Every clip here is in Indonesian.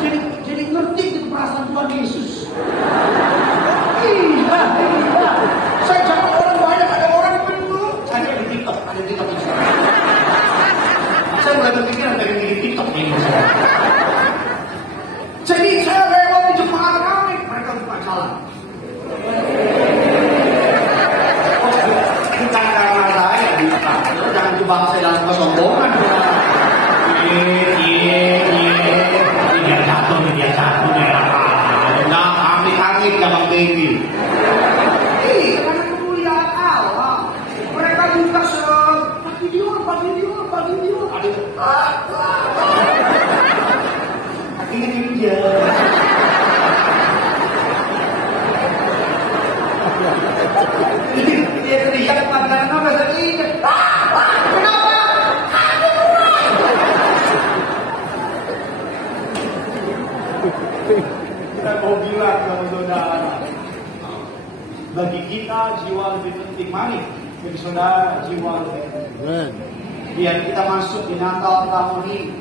jadi ngerti gitu perasaan Tuhan Yesus. Iya. Saya sama orang banyak, ada orang begitu. Saya di TikTok, ada TikTok ini. Saya mulai berpikiran dari TikTok ini. Jadi saya lewat di jemaat kami, mereka buka jalan. Bukan karena saya buka, jangan jebak saya dalam kesombongan. Dia jatuh, nah kami gampang tinggi. Karena kemuliaan Allah, mereka buka pagi video, ini dia. Dia teriak panggilan nama saya. Kenapa? Kita mau bilang kalau saudara, bagi kita jiwa lebih penting. Mari bagi saudara jiwa lebih penting. Biar kita masuk di Natal tahun ini,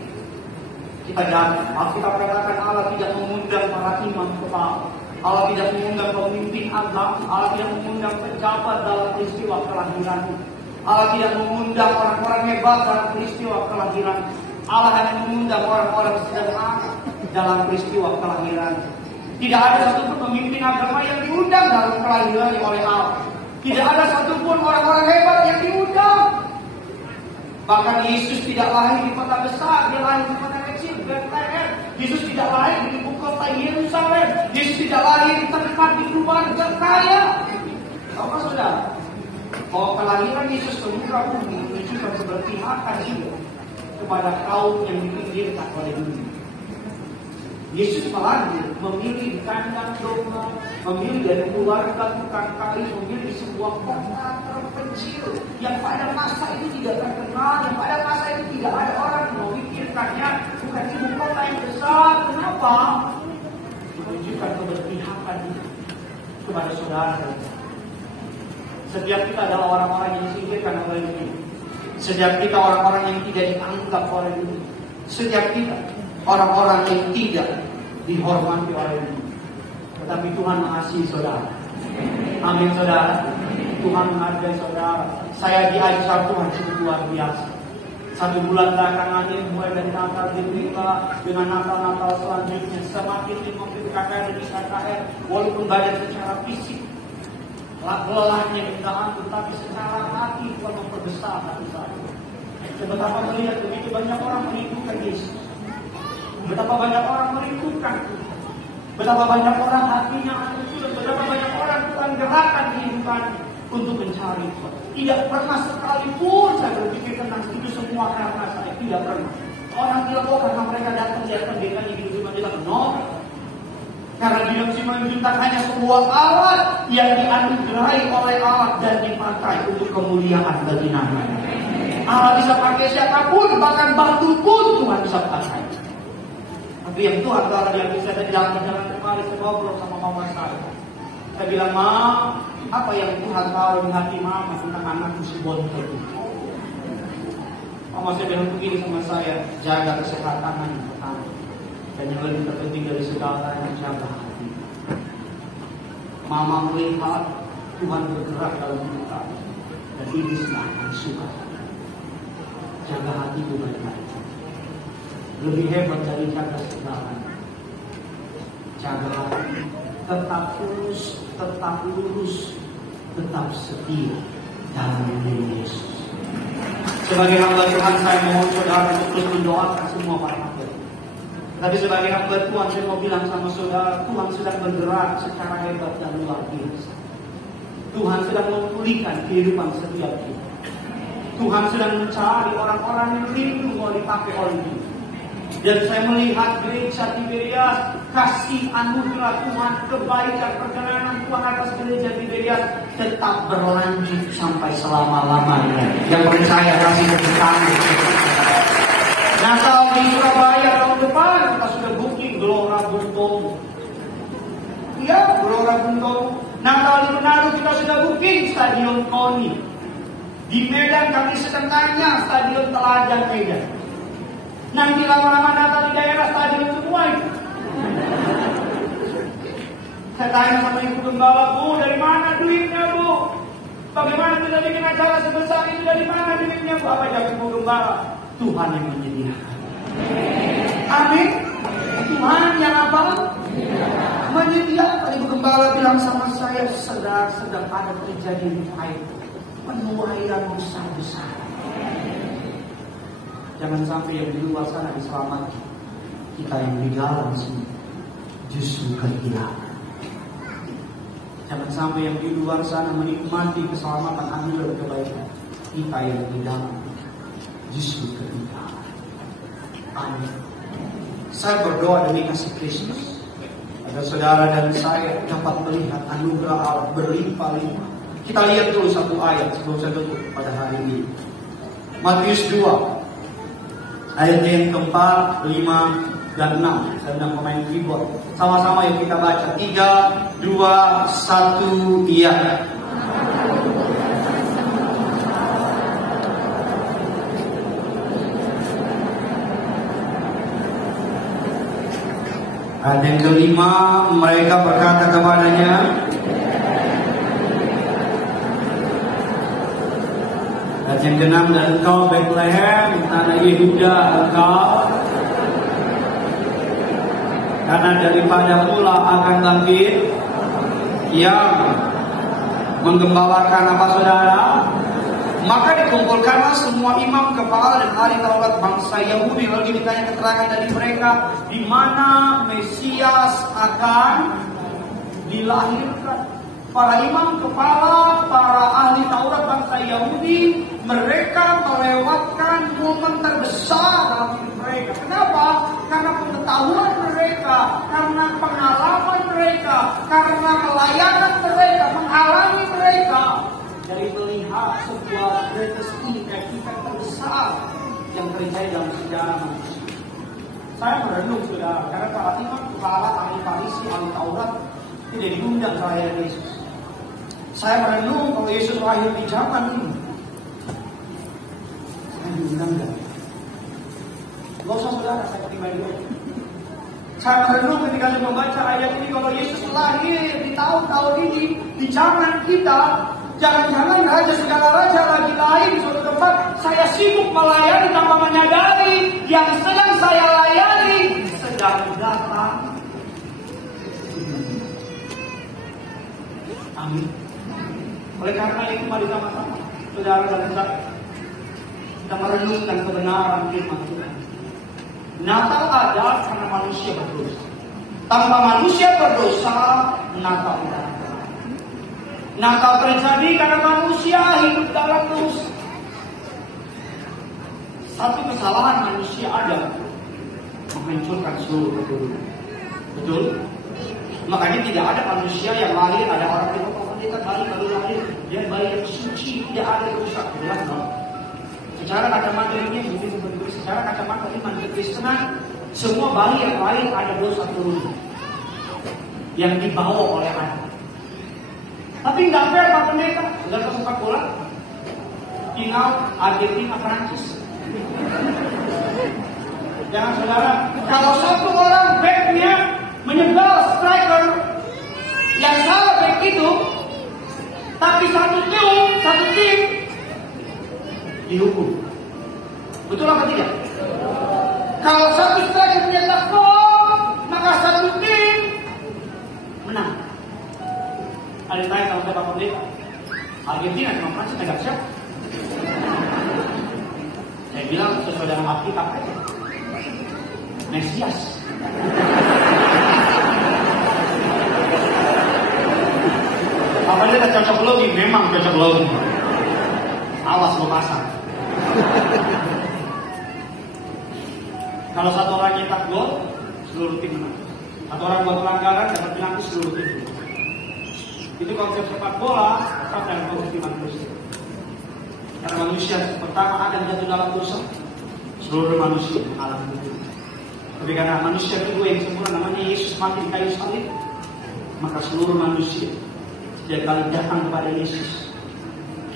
kita datang. Alkitab katakan Allah tidak mengundang para imam kepala, Allah tidak mengundang pemimpin agama, Allah tidak mengundang pejabat dalam peristiwa kelahiran, Allah tidak mengundang orang-orang hebat dalam peristiwa kelahiran. Allah hanya mengundang orang-orang sederhana dalam peristiwa kelahiran. Tidak ada satupun pemimpin agama yang diundang dalam kelahiran oleh Allah. Tidak ada satupun orang-orang hebat yang diundang. Bahkan Yesus tidak lahir di kota besar, dia lahir di kota kecil, Bethlehem. Yesus tidak lahir di ibu kota Yerusalem. Yesus tidak lahir di tempat di keluarga kaya. Apa saudara? Bahwa kelahiran Yesus ke muka bumi menunjukkan keberpihakan dia kepada kaum yang dipinggirkan oleh dunia. Yesus melahir, memilih di kandang domba, memilih dari keluarga tukang kayu, memilih sebuah kota terpencil yang pada masa itu tidak terkenal, yang pada masa itu tidak ada orang yang memikirkannya, bukan ibu kota yang besar. Kenapa? Menunjukkan keberpihakan kepada saudara. Setiap kita adalah orang-orang yang disingkirkan oleh dunia. Setiap kita orang-orang yang tidak dianggap oleh dunia. Setiap kita orang-orang yang tidak dihormati oleh dunia. Tetapi Tuhan mengasihi saudara. Amin saudara. Tuhan menghargai saudara. Saya diajar Tuhan cukup luar biasa. 1 bulan belakangan ini mulai dari Natal ditimpa dengan Natal-Natal selanjutnya, semakin mungkin KKR demi KKR, walaupun banyak secara fisik lelahnya kendaraan, tetapi secara hati Tuhan memperbesar hati saya. Betapa melihat begitu banyak orang merindukan Yesus. Betapa banyak orang merindukan Tuhan. Betapa banyak orang hatinya ada Tuhan. Betapa banyak orang Tuhan gerakan kehidupan untuk mencari Tuhan. Tidak pernah sekalipun saya berpikir tentang itu semua karena saya. Tidak pernah. Orang bilang, oh karena mereka datang lihat pendekanya gitu cuma kita no. Karena dia mesti menunjukkan hanya sebuah alat yang dianugerahi oleh Allah dan dipakai untuk kemuliaan bagi namanya. Allah bisa pakai siapapun, bahkan batu pun Tuhan bisa pakai. Tapi yang Tuhan kalau yang bisa saya jalan kemarin saya ngobrol sama mama saya. Saya bilang, Ma, apa yang Tuhan tahu di hati mama tentang anakku si bontot itu? Mama saya bilang begini sama saya, jaga kesehatan yang pertama. Dan yang lebih terpenting dari segalanya, jaga hati. Mama melihat Tuhan bergerak dalam hidup kami, dan ini akan suka. Jaga hati itu baik-baik. Lebih hebat dari jaga segalanya. Jaga hati, tetap tulus, tetap lurus, tetap setia dalam diri Yesus. Sebagai hamba Tuhan, saya mohon saudara untuk terus mendoakan semua para hamba. Tapi sebagai hamba Tuhan, saya mau bilang sama saudara, Tuhan sedang bergerak secara hebat dan luar biasa. Tuhan sedang memulihkan kehidupan setiap kita. Tuhan sedang mencari orang-orang yang rindu mau dipakai oleh Dia. Dan saya melihat gereja Tiberias, kasih anugerah Tuhan, kebaikan perjalanan Tuhan atas gereja Tiberias tetap berlanjut sampai selama-lamanya. Yang percaya kasih keberkatan. Natal di Surabaya tahun depan kita sudah booking Gelora Bung Tomo. Iya, Gelora Bung Tomo. Natal di Manado kita sudah booking Stadion Koni. Di Medan kami sedang tanya Stadion Teladan Medan. Nanti lama-lama Natal di daerah stadion semua itu. Gembala, Bu, dari mana duitnya, Bu? Bagaimana tidak bikin acara sebesar itu, dari mana duitnya, Bu? Apa jawab Bu Gembala? Tuhan yang menyediakan. Amin. Tuhan yang apa? Menyediakan. Ibu Gembala bilang sama saya, sedang ada kejadian air penuaian besar-besar. Jangan sampai yang di luar sana diselamatkan, kita yang di dalam sini justru kehilangan. Jangan sampai yang di luar sana menikmati keselamatan anugerah kebaikan, kita yang di dalam justru kehilangan. Amin. Saya berdoa demi kasih Kristus agar saudara dan saya dapat melihat anugerah Allah berlimpah-limpah. Kita lihat dulu satu ayat sebelum saya tutup pada hari ini. Matius 2 ayat yang keempat, 5 dan 6. Saya sedang pemain keyboard. Sama-sama yuk kita baca. 3, 2, 1, iya. Ayat yang kelima, mereka berkata kepadanya, ayat yang keenam, dan engkau Bethlehem, tanah Yehuda, engkau, karena daripada mula akan bangkit yang menggembalakan apa saudara? Maka dikumpulkanlah semua imam, kepala dan ahli Taurat bangsa Yahudi. Lalu ditanya keterangan dari mereka, di mana Mesias akan dilahirkan. Para imam kepala, para ahli Taurat bangsa Yahudi, mereka melewatkan momen terbesar dalam hidup mereka. Kenapa? Karena pengetahuan mereka, karena pengalaman mereka, karena pelayanan mereka menghalangi mereka dari melihat sebuah greatest event terbesar yang terjadi dalam sejarah manusia. Saya merenung saudara, karena para imam kepala, ahli Farisi, ahli Taurat tidak diundang kelahiran Yesus. Saya merenung kalau Yesus lahir di zaman ini, saya diundang enggak? Gak usah saudara, saya pribadi. Saya merenung ketika saya membaca ayat ini, kalau Yesus lahir di tahun-tahun ini, di zaman kita, jangan-jangan raja segala raja lagi lahir di suatu tempat, saya sibuk melayani tanpa menyadari yang sedang saya layani sedang datang. Amin. Oleh karena itu mari sama-sama saudara dan saya kita merenungkan kebenaran firman Tuhan. Natal ada karena manusia berdosa. Tanpa manusia berdosa, Natal tidak ada. Natal terjadi karena manusia hidup dalam dosa. Satu kesalahan manusia ada menghancurkan seluruh keturunan. Betul? Makanya tidak ada manusia yang lahir, ada orang yang pendeta baru lahir, dia bayi yang suci, tidak ada yang rusak. Jelas dong. Secara kacamata ini, secara kacamata iman kekristenan, semua bayi yang lahir ada dosa turun yang dibawa oleh anak. Tapi nggak fair Pak Pendeta, sudah ke sepak bola, final Argentina Prancis. Jangan saudara, kalau satu orang backnya menyegal striker yang salah back itu, tapi satu tim dihukum. Betul apa tidak? Kalau satu striker menyetak gol, maka satu tim menang. Ada yang tanya sama saya Pak Pendeta, Argentina sama Prancis tegak siapa? Saya bilang sesuai dengan Alkitab aja, Mesias. Apa dia cocok logi? Memang cocok logi. Awas lo pasang. Kalau satu orang nyetak gol, seluruh tim menang. Satu orang buat pelanggaran dapat penalti, seluruh tim menang. Itu konsep sepak bola, dan konsep manusia. Karena manusia pertama akan jatuh dalam dosa, seluruh manusia mengalami itu. Tapi karena manusia kedua yang sempurna namanya Yesus mati di kayu salib, maka seluruh manusia setiap kali datang kepada Yesus,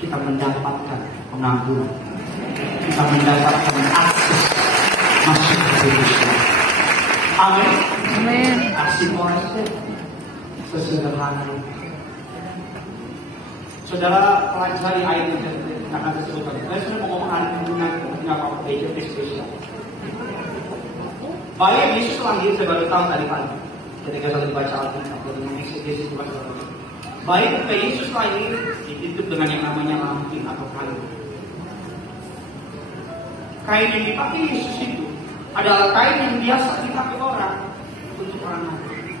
kita mendapatkan pengampunan, kita mendapatkan akses masuk ke Yesus. Amin. Amin. Asik orang sesederhana. Saudara pelajari ayat yang akan disebutkan. Saya sudah mau ngomong hari minggu apa BCP spesial. Baik, Yesus lahir saya baru tahu tadi pagi. Ketika saya dibaca Alkitab dan mengeksekusi Tuhan. Baik, ketika Yesus lahir ditutup dengan yang namanya lampin atau kain. Kain yang dipakai Yesus itu adalah kain yang biasa dipakai orang untuk orang mati.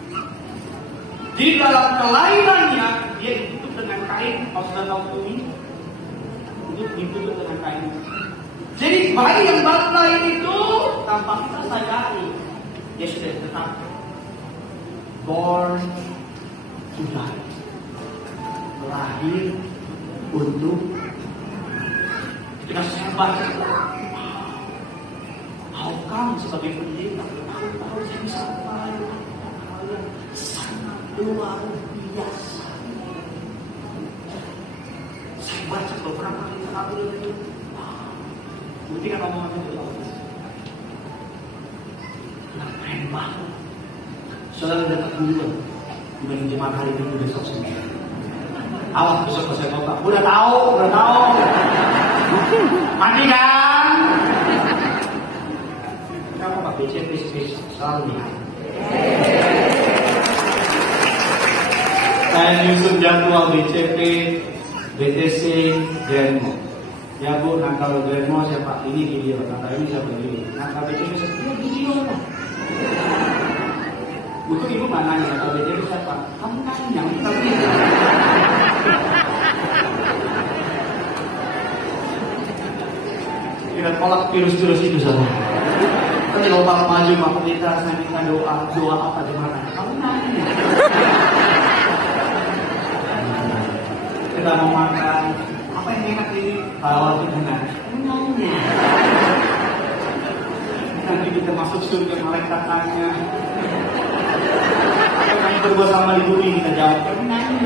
Jadi dalam kelahirannya dia ditutup dengan kain, kalau sudah tahu kuning, untuk ditutup dengan kain. Jadi bayi yang baru lahir itu tanpa kita sadari dia sudah tetap born to die, lahir untuk kita sabar. Kamu sebagai pendeta, tahu saya bisa kalian sangat luar biasa. Saya baca beberapa kali itu, bukti kan omongan itu keren banget. Saudara dapat duluan dibanding jemaat hari ini besok semua. Awas besok saya bapak. Udah tahu. Mandi kan? Kenapa Pak BCP selalu lihat? Saya Yusuf Jadwal BCP, BTC, Grandmo. Ya Bu, nah kalau Grandmo siapa? Ini video, nah ini siapa ini? Nah kalau BCP setiap video lah. Untuk ibu mana nih? Kalau BCP siapa? Kamu nanya, kita video. Kita kolak virus-virus itu saja. Tapi kalau Pak maju Pak Pendeta, saya minta doa apa gimana? Kamu nanya. Kita mau makan, apa yang enak ini? Kalau kita nanya. Nanti kita masuk surga malaikat tanya. Apa yang berbuat sama di bumi kita jawab. Kamu nanya.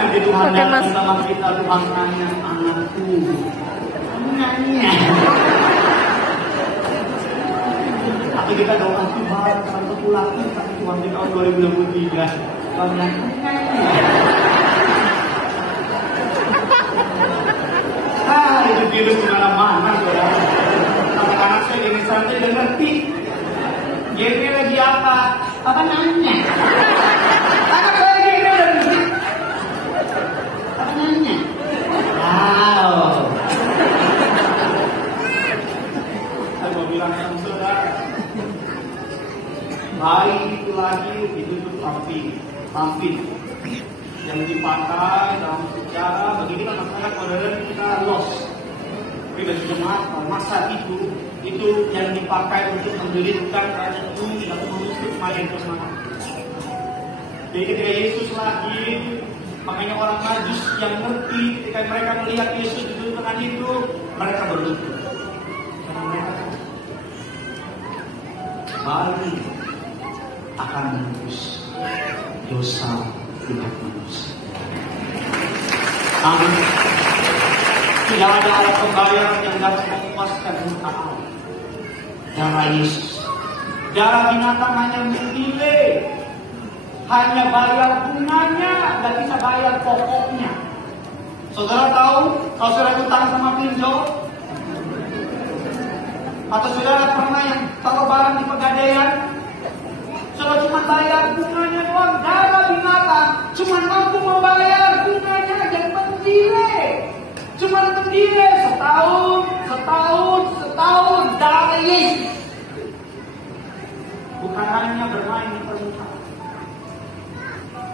Nanti Tuhan datang sama kita, Tuhan tanya anakku. Nanya. Tapi kita doa Tuhan sampai pulang tapi Tuhan di tahun 2023 banyak nanya. Itu virus di mana-mana saudara. Anak-anak saya gini santai dan ngerti. GP lagi apa? Apa nanya? Anak saya gini dan ngerti. Apa nanya? Wow. Bilang sama saudara, bayi itu lagi ditutup lampin yang dipakai dalam sejarah bagi kita masyarakat modern kita lost. Tapi bagi jemaat masa itu yang dipakai untuk mendelitkan raja bumi atau menutup main kesana. Jadi ketika Yesus lahir, makanya orang Majus yang ngerti ketika mereka melihat Yesus ditutup dengan itu, mereka berlutut. Karena mereka bayi akan menebus dosa umat manusia. Amin. Tidak ada alat pembayaran yang dapat memuaskan muka Allah. Darah Yesus. Darah binatang hanya bernilai, hanya bayar bunganya, nggak bisa bayar pokoknya. Saudara tahu kalau saudara utang sama pinjol? Atau saudara pernah yang taruh barang di pegadaian, saudara cuma bayar bunganya doang, darah binatang cuma mampu membayar bunganya aja, cuma terdiri setahun darah Yesus. Bukan hanya bermain di permukaan,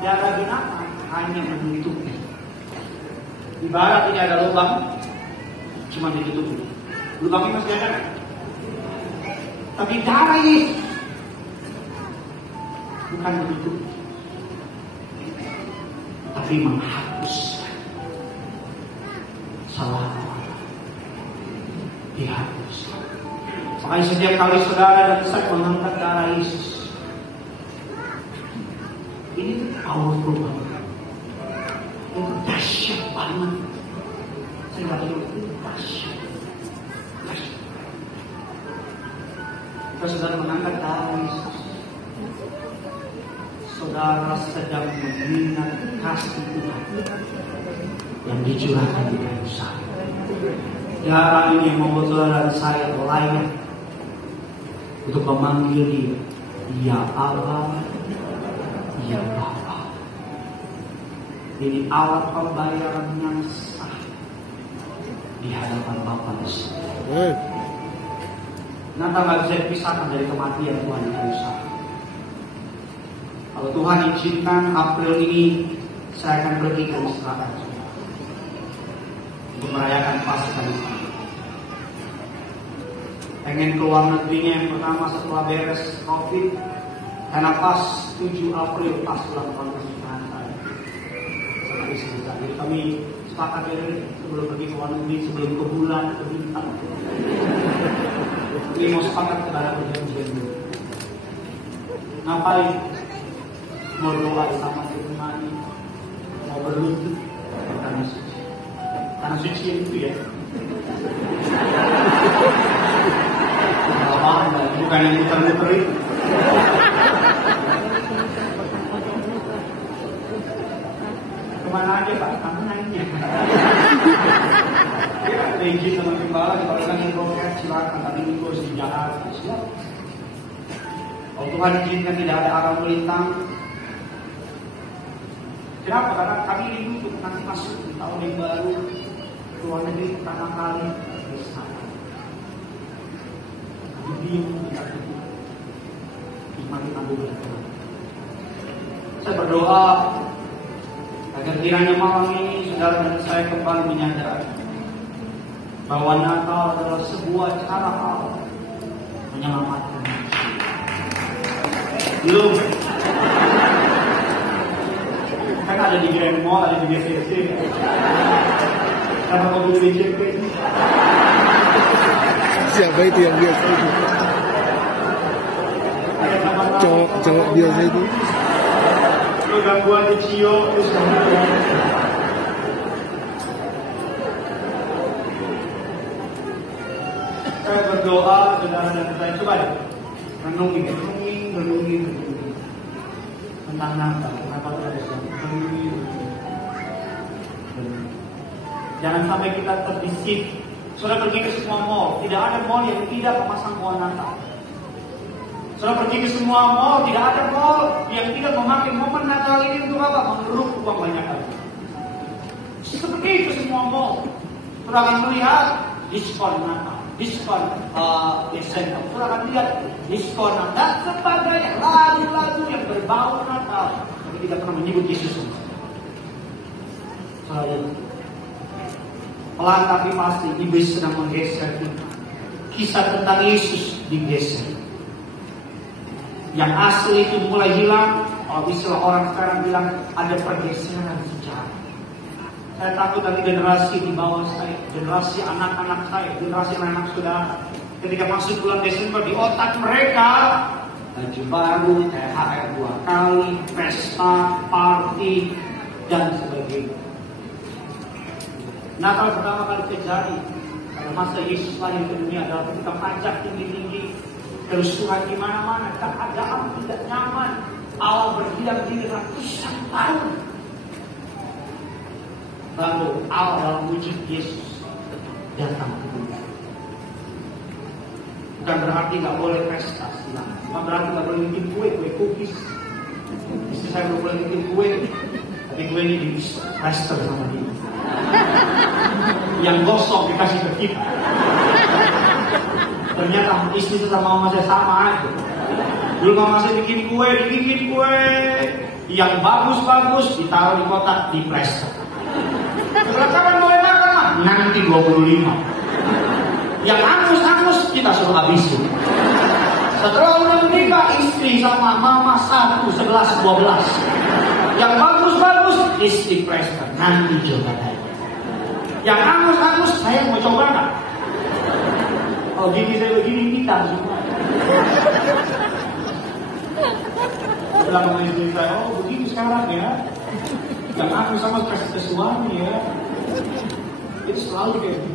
darah binatang hanya menutupi. Ibarat ini ada lubang, cuma ditutupi. Lubangnya masih ada. Tapi darah Yesus bukan menutup, tapi menghapus salah orang. Dihapus. Makanya setiap kali saudara dan saya mengangkat darah Yesus, ini powerful banget. Itu dahsyat banget. Saya nggak tahu itu dahsyat. Kita sudah mengangkat darah Yesus, saudara sedang mengingat kasih Tuhan yang dicurahkan di kayu salib. Cara ini yang membuat saudara dan saya layak untuk memanggil Dia, Ya Allah, Ya Bapa. Ini alat pembayaran yang sah di hadapan Bapa di surga. Nanti nggak bisa dipisahkan dari kematian Tuhan di kayu salib. Kalau Tuhan izinkan April ini saya akan pergi ke Israel untuk merayakan Paskah di sana. Pengen keluar negerinya yang pertama setelah beres COVID, karena pas 7 April pas ulang tahun pernikahan saya sama istri saya. Jadi kami sepakat dari sebelum pergi ke luar negeri, sebelum ke bulan, ke bintang. Ini mau sepakat kepada perjanjian dulu. Ngapain? Mau doa sama Tuhan, mau berlutut karena suci. Karena suci itu ya. Apa? Bukan yang muter-muter itu. Kemana aja Pak? Kamu nanya. Ya, ada izin sama gembala, kalau kan yang broker silakan. Tapi ini harus di Jakarta. Siap. Kalau Tuhan izinkan tidak ada arah melintang. Kenapa? Karena kami rindu untuk nanti masuk di tahun yang baru, luar negeri pertama kali di sana. Diam tidak cukup. Nikmati tanggungan Tuhan. Saya berdoa agar kiranya malam ini saudara dan saya kembali menyadari bahwa Natal adalah sebuah cara Allah menyelamatkan manusia. Belum. Kan ada di Grand Mall, ada di BCC. Karena mau beli BCP. Siapa itu yang biasa itu? Cowok biasa itu. Lo gangguan di Cio, terus saya berdoa, saudara dan saya coba deh renungi tentang Natal. Kenapa ada renungi. Jangan sampai kita terbisik. Saudara pergi ke semua mall, tidak ada mall yang tidak memasang pohon Natal. Saudara pergi ke semua mall, tidak ada mall yang tidak memakai momen Natal ini untuk apa? Mengeruk uang banyak lagi. Seperti itu semua mall. Saudara akan melihat diskon Natal, diskon Desember. Saudara akan lihat diskon Natal dan sebagainya, lagu-lagu yang berbau Natal, tapi tidak pernah menyebut Yesus. Saudara, pelan tapi pasti iblis sedang menggeser kita. Kisah tentang Yesus digeser. Yang asli itu mulai hilang. Kalau istilah orang sekarang bilang ada pergeseran sejarah. Saya takut nanti generasi di bawah saya, generasi anak-anak saya, generasi anak saudara, ketika masuk bulan Desember di otak mereka baju baru, THR 2 kali, pesta, party, dan sebagainya. Natal pertama kali terjadi pada masa Yesus lahir ke dunia adalah ketika pajak tinggi-tinggi, kerusuhan di mana-mana, keadaan tidak nyaman, Allah berdiam diri ratusan tahun. Lalu Allah dalam wujud Yesus datang ke dunia. Bukan berarti nggak boleh pesta, bukan berarti nggak boleh bikin kue cookies. Istri saya belum boleh bikin kue, tapi kue ini di pesta sama dia. Yang gosong dikasih ke kita. Ternyata istri sama mama saya sama aja. Dulu mama saya bikin kue yang bagus-bagus ditaruh di kotak di presto. Setelah kapan boleh makan mah? Nanti 25. Yang angus-angus kita suruh habisin. Setelah udah menikah istri sama mama 1, 11, 12. Yang bagus-bagus istri presto. Nanti coba aja. Yang angus-angus saya mau coba nggak? Kalau gini saya begini kita semua. Setelah sama istri saya, oh begini sekarang ya. Yang angus sama ke suami ya. Itu selalu kayak gitu.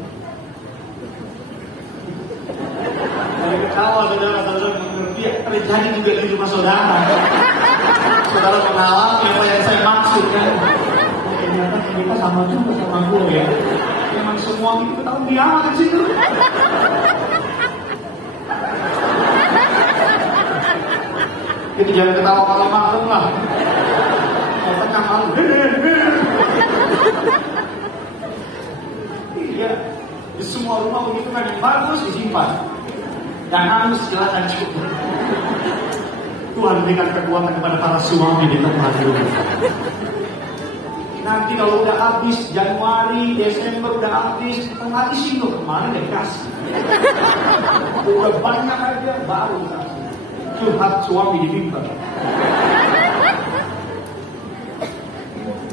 Dari ketawa saudara mengerti terjadi juga di rumah saudara. saudara mengalami apa yang saya maksud kan? Ternyata kita sama juga sama gue ya. Memang semua itu tahu dia di situ. Itu jangan ketawa kalau malam lah. Kalau tengah malam, iya. Di semua rumah begitu kan yang bagus disimpan. Dan harus silakan cukup. Tuhan berikan kekuatan kepada para suami di tempat itu. Nanti kalau udah habis Januari, Desember udah habis, kita habisin tuh kemarin udah kasih. Udah banyak aja baru kasih. Curhat suami di mimbar.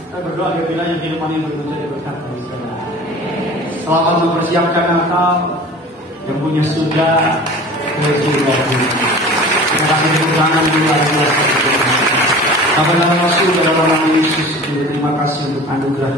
Saya berdoa kiranya kehidupan yang berguna berkat bagi saudara. Selamat mempersiapkan Natal yang punya sudah terima kasih kebenaran di luar biasa. Nama Rasul dalam nama Yesus, terima kasih untuk anugerah.